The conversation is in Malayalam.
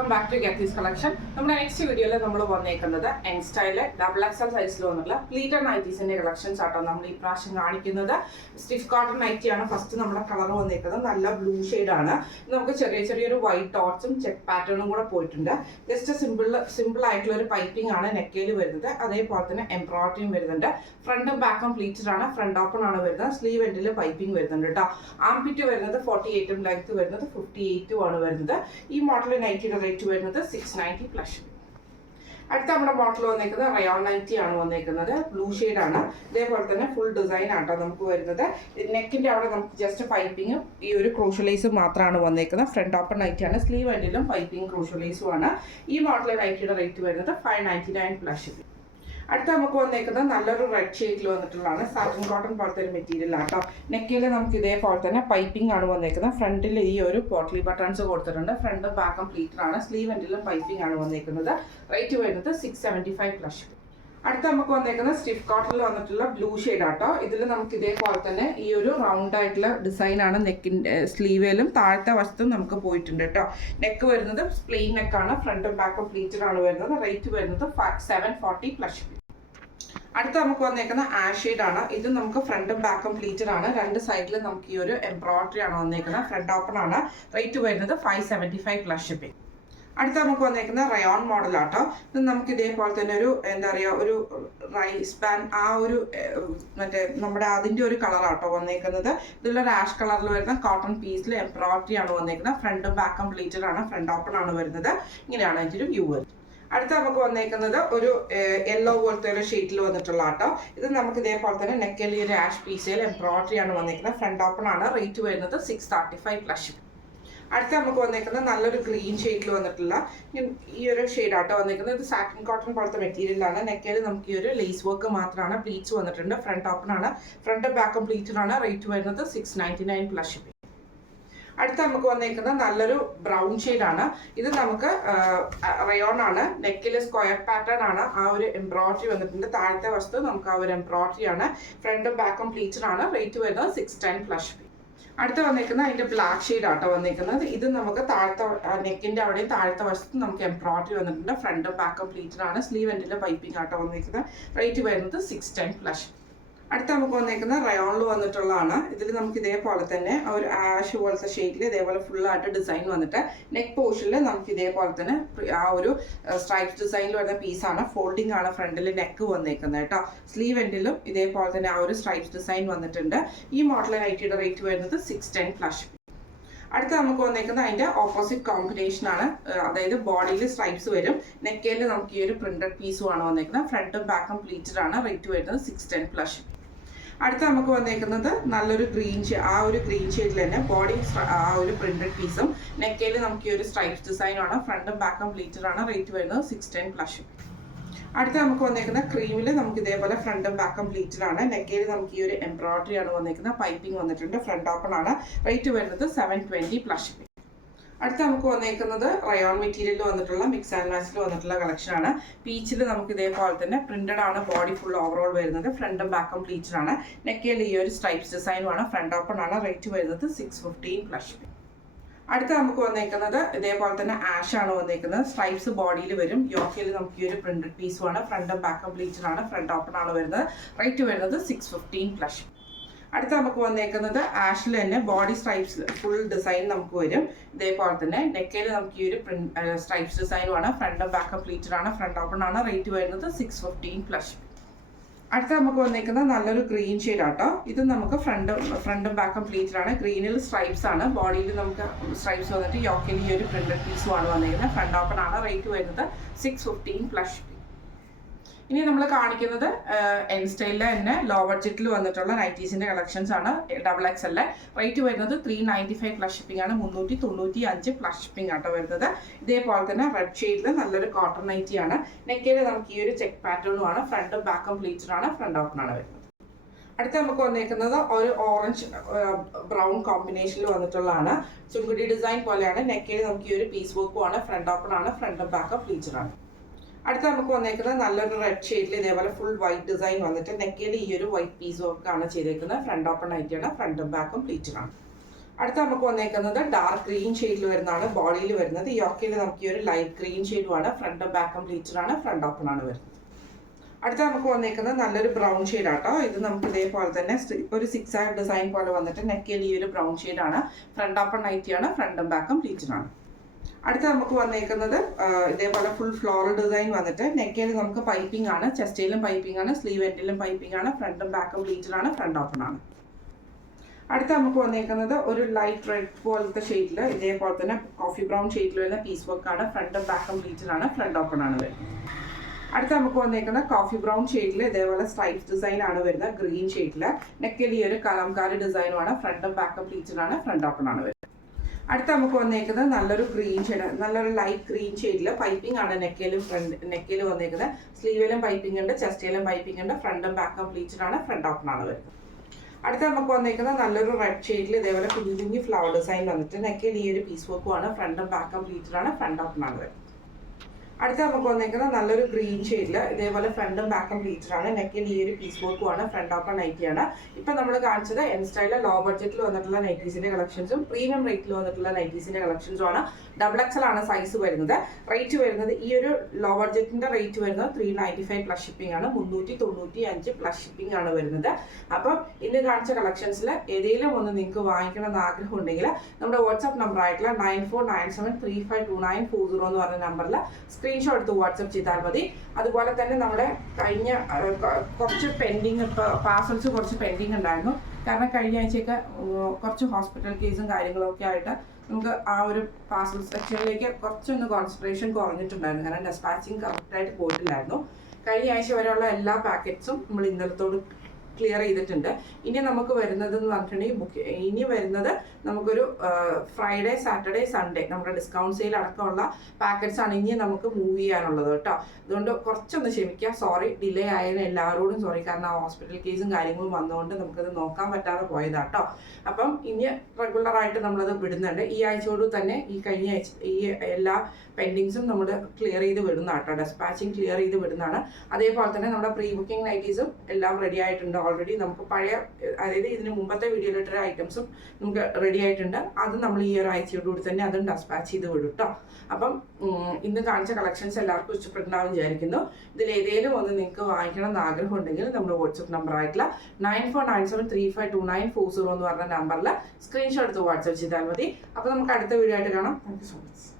വെൽക്കം ബാക്ക് ടു ഗെത്തീസ് കളക്ഷൻ. നമ്മുടെ നെക്സ്റ്റ് വീഡിയോയിൽ നമ്മൾ വന്നേക്കുന്നത് യങ് സ്റ്റൈലിലെ ഡബിൾ എക്സൽ സൈസിൽ വന്നിട്ടുള്ള പ്ലീറ്റഡ് നൈറ്റീസിന്റെ കളക്ഷൻസ് ആട്ടോ നമ്മൾ ഈ പ്രാവശ്യം കാണിക്കുന്നത്. സ്റ്റിഫ് കോട്ടൺ നൈറ്റിയാണ് ഫസ്റ്റ് നമ്മുടെ കളർ വന്നേക്കുന്നത്. നല്ല ബ്ലൂ ആണ്. നമുക്ക് ചെറിയൊരു വൈറ്റ് ഡോട്ട്സും ചെക്ക് പാറ്റേണും കൂടെ പോയിട്ടുണ്ട്. ജസ്റ്റ് സിമ്പിൾ ആയിട്ടുള്ള ഒരു പൈപ്പിംഗ് ആണ് നെക്കയിൽ വരുന്നത്. അതേപോലെ തന്നെ എംബ്രോയിഡറിയും വരുന്നുണ്ട്. ഫ്രണ്ടും ബാക്കും പ്ലീറ്റഡ് ആണ്. ഫ്രണ്ട് ഓപ്പൺ ആണ് വരുന്നത്. സ്ലീവ് എൻഡിൽ പൈപ്പിംഗ് വരുന്നുണ്ട് കേട്ടോ. ആംപിറ്റ് വരുന്നത് 48 ലെങ്ത് വരുന്നത് 58 ആണ് വരുന്നത്. ഈ മോഡൽ നൈറ്റിയുടെ റേറ്റ് വരുന്നത് 690 പ്ലസ്. അടുത്ത നമ്മുടെ മോഡൽ വന്നേക്കുന്നത് റയോൺ നൈറ്റി ആണ് വന്നേക്കുന്നത്. ബ്ലൂ ആണ്. ഇതേപോലെ തന്നെ ഫുൾ ഡിസൈൻ ആട്ടോ നമുക്ക് വരുന്നത്. നെക്കിന്റെ അവിടെ നമുക്ക് ജസ്റ്റ് പൈപ്പിങ്ങും ഈ ഒരു ക്രൂഷ്യലൈസും മാത്രമാണ് വന്നേക്കുന്നത്. ഫ്രണ്ട് ഓപ്പൺ നൈറ്റി ആണ്. സ്ലീവ് എൻഡിലും പൈപ്പിംഗ് ക്രൂഷ്യലൈസും ആണ്. ഈ മോഡൽ നൈറ്റിയുടെ റേറ്റ് വരുന്നത് 599 പ്ലസ്. അടുത്ത നമുക്ക് വന്നേക്കുന്നത് നല്ലൊരു റെഡ് ഷെയ്ഡിൽ വന്നിട്ടുള്ളതാണ്. സാറ്റിൻ കോട്ടൺ പോലത്തെ ഒരു മെറ്റീരിയൽ ആട്ടോ. നെക്കിൽ നമുക്ക് ഇതേപോലെ തന്നെ പൈപ്പിംഗ് ആണ് വന്നേക്കുന്നത്. ഫ്രണ്ടിൽ ഈ ഒരു പോട്ട്ലി ബട്ടൺസ് കൊടുത്തിട്ടുണ്ട്. ഫ്രണ്ട് ബാക്കും പ്ലീറ്റഡ് ആണ്. സ്ലീവ് എൻഡിലും പൈപ്പിംഗ് ആണ് വന്നേക്കുന്നത്. റേറ്റ് വരുന്നത് 675 പ്ലസ്. അടുത്ത നമുക്ക് വന്നേക്കുന്നത് സ്റ്റിഫ് കോട്ടണിൽ വന്നിട്ടുള്ള ബ്ലൂ ഷെയ്ഡ് ആട്ടോ. ഇതിൽ നമുക്ക് ഇതേപോലെ തന്നെ ഈ ഒരു റൗണ്ട് ആയിട്ടുള്ള ഡിസൈൻ ആണ് നെക്കിൻ്റെ സ്ലീവേലും താഴത്തെ വശത്തും നമുക്ക് പോയിട്ടുണ്ട് കേട്ടോ. നെക്ക് വരുന്നത് പ്ലെയിൻ നെക്കാണ്. ഫ്രണ്ടും ബാക്കും പ്ലീറ്റഡ് ആണ് വരുന്നത്. റേറ്റ് വരുന്നത് 740 പ്ലസ്. അടുത്ത നമുക്ക് വന്നേക്കുന്ന ആഷ് ഷെയ്ഡ് ആണ്. ഇത് നമുക്ക് ഫ്രണ്ടും ബാക്കും പ്ലീറ്റഡ് ആണ്. രണ്ട് സൈഡിലും നമുക്ക് ഈ ഒരു എംബ്രോയിഡറി ആണ് വന്നേക്കുന്നത്. ഫ്രണ്ട് ഓപ്പൺ ആണ്. റേറ്റ് വരുന്നത് 575 പ്ലസ് ഷിപ്പിംഗ്. അടുത്ത നമുക്ക് വന്നേക്കുന്ന റയോൺ മോഡൽ ആട്ടോ. ഇത് നമുക്ക് ഇതേപോലെ തന്നെ ഒരു എന്താ പറയുക ഒരു റൈസ് പാൻ ആ ഒരു മറ്റേ നമ്മുടെ അതിൻ്റെ ഒരു കളറാട്ടോ വന്നേക്കുന്നത്. ഇതിലൊരു ആഷ് കളറിൽ വരുന്ന കോട്ടൺ പീസിൽ എംബ്രോയിഡറി ആണ് വന്നേക്കുന്നത്. ഫ്രണ്ടും ബാക്കും പ്ലീറ്റഡ് ആണ്. ഫ്രണ്ട് ഓപ്പൺ ആണ് വരുന്നത്. ഇങ്ങനെയാണ് അതിൻ്റെ ഒരു വ്യൂ വരുന്നത്. അടുത്ത നമുക്ക് വന്നേക്കുന്നത് ഒരു യെല്ലോ പോലത്തെ ഒരു ഷെയ്ഡിൽ വന്നിട്ടുള്ള ആട്ടോ. ഇത് നമുക്ക് ഇതേപോലെ തന്നെ നെക്കിൽ ഒരു ആഷ് പീസിൽ എംബ്രോയിഡറി ആണ് വന്നേക്കുന്നത്. ഫ്രണ്ട് ഓപ്പൺ ആണ്. റേറ്റ് വരുന്നത് 635 പ്ലസ്. അടുത്ത നമുക്ക് വന്നേക്കുന്നത് നല്ലൊരു ഗ്രീൻ ഷെയ്ഡിൽ വന്നിട്ടുള്ള ഈ ഒരു ഷെയ്ഡ് ആട്ടോ വന്നേക്കുന്നത്. ഇത് സാറ്റിൻ കോട്ടൺ പോലത്തെ മെറ്റീരിയലാണ്. നെക്കിൽ നമുക്ക് ഈ ഒരു ലേസ് വർക്ക് മാത്രമാണ്. പ്ലീറ്റ്സ് വന്നിട്ടുണ്ട്. ഫ്രണ്ട് ഓപ്പൺ ആണ്. ഫ്രണ്ട് ബാക്കും പ്ലീറ്റഡ് ആണ്. റേറ്റ് വരുന്നത് 699 പ്ലസ്. അടുത്ത നമുക്ക് വന്നേക്കുന്നത് നല്ലൊരു ബ്രൗൺ ആണ്. ഇത് നമുക്ക് റയോൺ ആണ്. നെക്കിൽ സ്ക്വയർ പാറ്റേൺ ആണ്. ആ ഒരു എംബ്രോയിഡറി വന്നിട്ടുണ്ട്. താഴത്തെ വശത്ത് നമുക്ക് ആ ഒരു എംബ്രോയിഡറി ആണ്. ഫ്രണ്ടും ബാക്കും പ്ലീറ്റഡ് ആണ്. റേറ്റ് വരുന്നത് 610 പ്ലസ്. അടുത്ത വന്നേക്കുന്നത് അതിന്റെ ബ്ലാക്ക് ഷെയ്ഡ് ആട്ടോ വന്നേക്കുന്നത്. ഇത് നമുക്ക് താഴത്തെ നെക്കിന്റെ അവിടെയും താഴത്തെ വശത്ത് നമുക്ക് എംബ്രോയിഡറി വന്നിട്ടുണ്ട്. ഫ്രണ്ടും ബാക്കും പ്ലീറ്റഡ് ആണ്. സ്ലീവ് എൻഡിലെ പൈപ്പിംഗ് ആട്ടോ വന്നേക്കുന്നത്. റേറ്റ് വരുന്നത് 610 പ്ലസ്. അടുത്ത നമുക്ക് വന്നേക്കുന്ന റയോണിൽ വന്നിട്ടുള്ളതാണ്. ഇതിൽ നമുക്ക് ഇതേപോലെ തന്നെ ഒരു ആഷ് പോലത്തെ ഷെയ്ഡിൽ ഇതേപോലെ ഫുള്ളായിട്ട് ഡിസൈൻ വന്നിട്ട് നെക്ക് പോർഷനിൽ നമുക്ക് ഇതേപോലെ തന്നെ ആ ഒരു സ്ട്രൈപ്സ് ഡിസൈനിൽ വരുന്ന പീസാണ്. ഫോൾഡിംഗ് ആണ് ഫ്രണ്ടിൽ നെക്ക് വന്നേക്കുന്നത് കേട്ടോ. സ്ലീവ് എൻഡിലും ഇതേപോലെ തന്നെ ആ ഒരു സ്ട്രൈപ്സ് ഡിസൈൻ വന്നിട്ടുണ്ട്. ഈ മോഡൽ നൈറ്റിയുടെ റേറ്റ് വരുന്നത് 610 പ്ലസ്. അടുത്ത നമുക്ക് വന്നേക്കുന്നത് അതിൻ്റെ ഓപ്പോസിറ്റ് കോമ്പിനേഷൻ ആണ്. അതായത് ബോഡിയിൽ സ്ട്രൈപ്സ് വരും. നെക്കയിൽ നമുക്ക് ഈ ഒരു പ്രിന്റഡ് പീസുമാണ് വന്നേക്കുന്നത്. ഫ്രണ്ടും ബാക്കും പ്ലീറ്റഡ് ആണ്. റേറ്റ് വരുന്നത് 610 പ്ലസ്. അടുത്ത നമുക്ക് വന്നേക്കുന്നത് നല്ലൊരു ആ ഒരു ഗ്രീൻ ഷെയ്ഡിൽ തന്നെ ബോഡി ആ ഒരു പ്രിന്റഡ് പീസും നെക്കയിൽ നമുക്ക് ഈ ഒരു സ്ട്രൈപ്സ് ഡിസൈനാണ്. ഫ്രണ്ടും ബാക്കും പ്ലീറ്റഡ് ആണ്. റേറ്റ് വരുന്നത് 610 പ്ലസ്. അടുത്ത നമുക്ക് വന്നേക്കുന്ന ക്രീമിൽ നമുക്ക് ഇതേപോലെ ഫ്രണ്ടും ബാക്കും പ്ലീറ്റഡ് ആണ്. നെക്കയിൽ നമുക്ക് ഈ ഒരു എംബ്രോയിഡറി ആണ് വന്നേക്കുന്നത്. പൈപ്പിംഗ് വന്നിട്ടുണ്ട്. ഫ്രണ്ട് ഓപ്പൺ ആണ്. റേറ്റ് വരുന്നത് 720 പ്ലസ്. അടുത്ത നമുക്ക് വന്നേക്കുന്നത് റയോൺ മെറ്റീരിയലിൽ വന്നിട്ടുള്ള മിക്സ് ആൻഡ് മാച്ചിൽ വന്നിട്ടുള്ള കളക്ഷൻ ആണ്. പീച്ചിൽ നമുക്ക് ഇതേപോലെ തന്നെ പ്രിന്റഡ് ആണ്. ബോഡി ഫുൾ ഓവറോൾ വരുന്നത്. ഫ്രണ്ടും ബാക്കും പ്ലീറ്റഡ് ആണ്. നെക്കയിൽ ഈ ഒരു സ്ട്രൈപ്സ് ഡിസൈനുമാണ്. ഫ്രണ്ട് ഓപ്പൺ ആണ്. റേറ്റ് വരുന്നത് 615 പ്ലസ്. അടുത്ത നമുക്ക് വന്നേക്കുന്നത് ഇതേപോലെ തന്നെ ആഷ് ആണ് വന്നേക്കുന്നത്. സ്ട്രൈപ്സ് ബോഡിയിൽ വരും. യോക്കയിൽ നമുക്ക് ഈ ഒരു പ്രിന്റഡ് പീസുമാണ്. ഫ്രണ്ടും ബാക്കും പ്ലീറ്റഡ് ആണ്. ഫ്രണ്ട് ഓപ്പൺ ആണ് വരുന്നത്. റേറ്റ് വരുന്നത് 615 പ്ലസ്. അടുത്ത നമുക്ക് വന്നേക്കുന്നത് ആഷിൽ തന്നെ ബോഡി സ്ട്രൈപ്സ് ഫുൾ ഡിസൈൻ നമുക്ക് വരും. ഇതേപോലെ തന്നെ നെക്കയിൽ നമുക്ക് ഈ ഒരു സ്ട്രൈപ്സ് ഡിസൈനുമാണ്. ഫ്രണ്ടും ബാക്കും പ്ലീറ്റഡ് ആണ്. ഫ്രണ്ട് ഓപ്പൺ ആണ്. റേറ്റ് വരുന്നത് 615 പ്ലസ്. അടുത്ത നമുക്ക് വന്നേക്കുന്നത് നല്ലൊരു ഗ്രീൻ ഷെയ്ഡ് ആട്ടോ. ഇത് നമുക്ക് ഫ്രണ്ടും ബാക്കും പ്ലീറ്റഡ് ആണ്. ഗ്രീനിൽ സ്ട്രൈപ്സ് ആണ്. ബോഡിയിൽ നമുക്ക് സ്ട്രൈപ്സ് വന്നിട്ട് യോക്കിൽ ഈ ഒരു പ്രിന്റഡ് പീസുമാണ് വന്നേക്കുന്നത്. ഫ്രണ്ട് ഓപ്പൺ ആണ്. റേറ്റ് വരുന്നത് 615 പ്ലസ്. ഇനി നമ്മൾ കാണിക്കുന്നത് എൻ സ്റ്റൈലിലെ തന്നെ ലോ ബഡ്ജറ്റിൽ വന്നിട്ടുള്ള നൈറ്റീസിന്റെ കളക്ഷൻസ് ആണ്. ഡബിൾ എക്സലിലെ റേറ്റ് വരുന്നത് 395 പ്ലസ് ഷിപ്പിംഗ് ആണ്. 395 പ്ലസ് ഷിപ്പിംഗ് ആട്ടോ വരുന്നത്. ഇതേപോലെ തന്നെ റെഡ് ഷെയ്ഡിൽ നല്ലൊരു കോട്ടൺ നൈറ്റി ആണ്. നെക്കിൽ നമുക്ക് ഈ ഒരു ചെക്ക് പാറ്റേണും ആണ്. ഫ്രണ്ടും ബാക്കും പ്ലീറ്റഡ് ആണ്. ഫ്രണ്ട് ഓപ്പൺ ആണ് വരുന്നത്. അടുത്ത നമുക്ക് വന്നേക്കുന്നത് ഒരു ഓറഞ്ച് ബ്രൗൺ കോമ്പിനേഷനിൽ വന്നിട്ടുള്ളതാണ്. ചുങ്കുടി ഡിസൈൻ പോലെയാണ്. നെക്കിൽ നമുക്ക് ഈ ഒരു പീസ് വർക്കും ആണ്. ഫ്രണ്ട് ഓപ്പൺ ആണ്. ഫ്രണ്ടും ബാക്കും പ്ലീറ്റഡ് ആണ്. അടുത്ത നമുക്ക് വന്നേക്കുന്നത് നല്ലൊരു റെഡ് ഷെയ്ഡിൽ ഇതേപോലെ ഫുൾ വൈറ്റ് ഡിസൈൻ വന്നിട്ട് നെക്കിൽ ഈ ഒരു വൈറ്റ് പീസ് വർക്കാണ് ചെയ്തേക്കുന്നത്. ഫ്രണ്ട് ഓപ്പൺ ആയിട്ടാണ്. ഫ്രണ്ടും ബാക്കും പ്ലീറ്റഡ് ആണ്. അടുത്ത നമുക്ക് വന്നേക്കുന്നത് ഡാർക്ക് ഗ്രീൻ ഷെയ്ഡിൽ വരുന്നതാണ് ബോഡിയിൽ വരുന്നത്. യോക്കയിൽ നമുക്ക് ഈ ഒരു ലൈറ്റ് ഗ്രീൻ ഷെയ്ഡുമാണ്. ഫ്രണ്ടും ബാക്കും പ്ലീറ്റഡാണ്. ഫ്രണ്ട് ഓപ്പൺ ആണ് വരുന്നത്. അടുത്ത നമുക്ക് വന്നേക്കുന്നത് നല്ലൊരു ബ്രൗൺ ഷെയ്ഡ് ആട്ടോ. ഇത് നമുക്ക് ഇതേപോലെ തന്നെ ഒരു 6 ആക്ട് ഡിസൈൻ പോലെ വന്നിട്ട് നെക്കിൽ ഈ ഒരു ബ്രൗൺ ഷെയ്ഡാണ്. ഫ്രണ്ട് ഓപ്പൺ നൈറ്റിയാണ്. ഫ്രണ്ടും ബാക്കും പ്ലീറ്റഡാണ്. അടുത്ത നമുക്ക് വന്നേക്കുന്നത് ഇതേപോലെ ഫുൾ ഫ്ലോറൽ ഡിസൈൻ വന്നിട്ട് നെക്കിൽ നമുക്ക് പൈപ്പിംഗ് ആണ്. ചെസ്റ്റയിലും പൈപ്പിംഗ് ആണ്. സ്ലീവ് എൻഡിലും പൈപ്പിംഗ് ആണ്. ഫ്രണ്ടും ബാക്കും പ്ലീറ്റഡാണ്. ഫ്രണ്ട് ഓപ്പൺ ആണ്. അടുത്ത നമുക്ക് വന്നേക്കുന്നത് ഒരു ലൈറ്റ് റെഡ് പോലത്തെ ഷെയ്ഡിൽ ഇതേപോലെ തന്നെ കോഫി ബ്രൗൺ ഷെയ്ഡിൽ വരുന്ന പീസ് വർക്ക് ആണ്. ഫ്രണ്ടും ബാക്കും പ്ലീറ്റഡാണ്. ഫ്രണ്ട് ഓപ്പൺ ആണ് വരുന്നത്. അടുത്ത നമുക്ക് വന്നേക്കുന്നത് കോഫി ബ്രൗൺ ഷെയ്ഡിൽ ഇതേപോലെ സ്ട്രൈപ്പ് ഡിസൈൻ ആണ് വരുന്നത്. ഗ്രീൻ ഷെയ്ഡിൽ നെക്കിൽ ഈ ഒരു കലംകാരി ഡിസൈനുമാണ്. ഫ്രണ്ടും ബാക്കും പ്ലീറ്റഡാണ്. ഫ്രണ്ട് ഓപ്പൺ ആണ് വരുന്നത്. അടുത്ത നമുക്ക് വന്നേക്കുന്നത് നല്ലൊരു ഗ്രീൻ ഷെയ്ഡ്, നല്ലൊരു ലൈറ്റ് ഗ്രീൻ ഷെയ്ഡിൽ പൈപ്പിംഗ് ആണ് നെക്കിൽ വന്നേക്കുന്നത്. സ്ലീവിലും പൈപ്പിംഗ് ഉണ്ട്. ചെസ്റ്റിലും പൈപ്പിംഗ് ഉണ്ട്. ഫ്രണ്ടും ബാക്കും പ്ലീറ്റഡാണ്. ഫ്രണ്ട് ഓപ്പൺ ആണ് വരുന്നത്. അടുത്ത നമുക്ക് വന്നേക്കുന്നത് നല്ലൊരു റെഡ് ഷെയ്ഡിൽ ഇതേപോലെ കുഞ്ഞു കുഞ്ഞു ഫ്ലവർ ഡിസൈൻ വന്നിട്ട് നെക്കിൽ ഈ ഒരു പീസ് വർക്കുമാണ്. ഫ്രണ്ടും ബാക്കും പ്ലീറ്റഡാണ്. ഫ്രണ്ട് ഓപ്പൺ ആണ് വരുന്നത്. അടുത്ത നമുക്ക് വന്നേക്കുന്നത് നല്ലൊരു ഗ്രീൻ ഷെയ്ഡിൽ ഇതേപോലെ ഫ്രണ്ടും ബാക്കും പ്ലീറ്റഡാണ്. നെക്കിൽ ഈ ഒരു പീസ് വർക്കുമാണ്. ഫ്രണ്ട് ഓപ്പൺ നൈറ്റിയാണ്. ഇപ്പം നമ്മൾ കാണിച്ചത് എൻ സ്റ്റൈലിൽ ലോ ബഡ്ജറ്റിൽ വന്നിട്ടുള്ള നൈറ്റീസിന്റെ കളക്ഷൻസും പ്രീമിയം റേറ്റിൽ വന്നിട്ടുള്ള നൈറ്റീസിന്റെ കളക്ഷൻസും ആണ്. XXL ആണ് സൈസ് വരുന്നത്. റേറ്റ് വരുന്നത് ഈ ഒരു ലോ ബഡ്ജറ്റിന്റെ റേറ്റ് വരുന്നത് 395 പ്ലസ് ഷിപ്പിംഗ് ആണ്. 395 പ്ലസ് ഷിപ്പിംഗ് ആണ് വരുന്നത്. അപ്പം ഇന്ന് കാണിച്ച കളക്ഷൻസിൽ ഏതെങ്കിലും ഒന്ന് നിങ്ങൾക്ക് വാങ്ങിക്കണമെന്ന് ആഗ്രഹം ഉണ്ടെങ്കിൽ നമ്മുടെ വാട്സ്ആപ്പ് നമ്പർ ആയിട്ടുള്ള 9497352940 എന്ന് പറഞ്ഞ നമ്പറിൽ സ്ക്രീൻഷോട്ട് എടുത്ത് വാട്സ്ആപ്പ് ചെയ്താൽ മതി. അതുപോലെ തന്നെ നമ്മുടെ കഴിഞ്ഞ കുറച്ച് പെൻഡിങ് പാർസൽസ് കുറച്ച് പെൻഡിങ് ഉണ്ടായിരുന്നു. കാരണം കഴിഞ്ഞ ആഴ്ചയൊക്കെ കുറച്ച് ഹോസ്പിറ്റൽ കേസും കാര്യങ്ങളൊക്കെ ആയിട്ട് നമുക്ക് ആ ഒരു പാർസൽ സെക്ഷനിലേക്ക് കുറച്ചൊന്ന് കോൺസെൻട്രേഷൻ കുറഞ്ഞിട്ടുണ്ടായിരുന്നു. കാരണം ഡെസ്പാച്ചിങ് കറക്റ്റായിട്ട് പോയിട്ടില്ലായിരുന്നു. കഴിഞ്ഞ ആഴ്ച വരെയുള്ള എല്ലാ പാക്കറ്റ്സും നമ്മൾ ഇന്നലത്തോട് ക്ലിയർ ചെയ്തിട്ടുണ്ട്. ഇനി നമുക്ക് വരുന്നത് എന്ന് പറഞ്ഞിട്ടുണ്ടെങ്കിൽ ഇനി വരുന്നത് നമുക്കൊരു ഫ്രൈഡേ, സാറ്റർഡേ, സൺഡേ നമ്മുടെ ഡിസ്കൗണ്ട് സെയിൽ അടക്കമുള്ള പാക്കറ്റ്സ് ആണ് ഇനി നമുക്ക് മൂവ് ചെയ്യാനുള്ളത് കേട്ടോ. അതുകൊണ്ട് കുറച്ചൊന്ന് ക്ഷമിക്കുക. സോറി, ഡിലേ ആയതിന് എല്ലാവരോടും സോറി. കാരണം ആ ഹോസ്പിറ്റൽ കേസും കാര്യങ്ങളും വന്നുകൊണ്ട് നമുക്കത് നോക്കാൻ പറ്റാതെ പോയതാട്ടോ. അപ്പം ഇനി റെഗുലറായിട്ട് നമ്മളത് വിടുന്നുണ്ട്. ഈ ആഴ്ചയോട് തന്നെ ഈ കഴിഞ്ഞ ആഴ്ച ഈ എല്ലാ പെൻഡിങ്സും നമ്മൾ ക്ലിയർ ചെയ്ത് വിടുന്നതാട്ടോ. ഡെസ്പാച്ചിങ് ക്ലിയർ ചെയ്ത് വിടുന്നതാണ്. അതേപോലെ തന്നെ നമ്മുടെ പ്രീ ബുക്കിംഗ് നൈറ്റീസും എല്ലാം റെഡി ആയിട്ടുണ്ട്. ഓൾറെഡി നമുക്ക് പഴയ, അതായത് ഇതിന് മുമ്പത്തെ വീഡിയോയിലിട്ട ഐറ്റംസും നമുക്ക് റെഡി ആയിട്ടുണ്ട്. അത് നമ്മൾ ഈ ഒരു ആഴ്ചയോടുകൂടി തന്നെ അതും ഡെസ്പാച്ച് ചെയ്ത് വിടും കേട്ടോ. അപ്പം ഇന്ന് കാണിച്ച കളക്ഷൻസ് എല്ലാവർക്കും ഇഷ്ടപ്പെട്ടുണ്ടാവും വിചാരിക്കുന്നു. ഇതിൽ ഏതെങ്കിലും ഒന്ന് നിങ്ങൾക്ക് വാങ്ങിക്കണം എന്ന് ആഗ്രഹം ഉണ്ടെങ്കിൽ നമ്മുടെ വാട്സ്ആപ്പ് നമ്പർ ആയിട്ടുള്ള 9497352940 എന്ന് പറഞ്ഞ നമ്പറിൽ സ്ക്രീൻഷോട്ട് എടുത്ത് വാട്സ്ആപ്പ് ചെയ്താൽ മതി. അപ്പോൾ നമുക്ക് അടുത്ത വീഡിയോ ആയിട്ട് കാണാം. Thank you so much.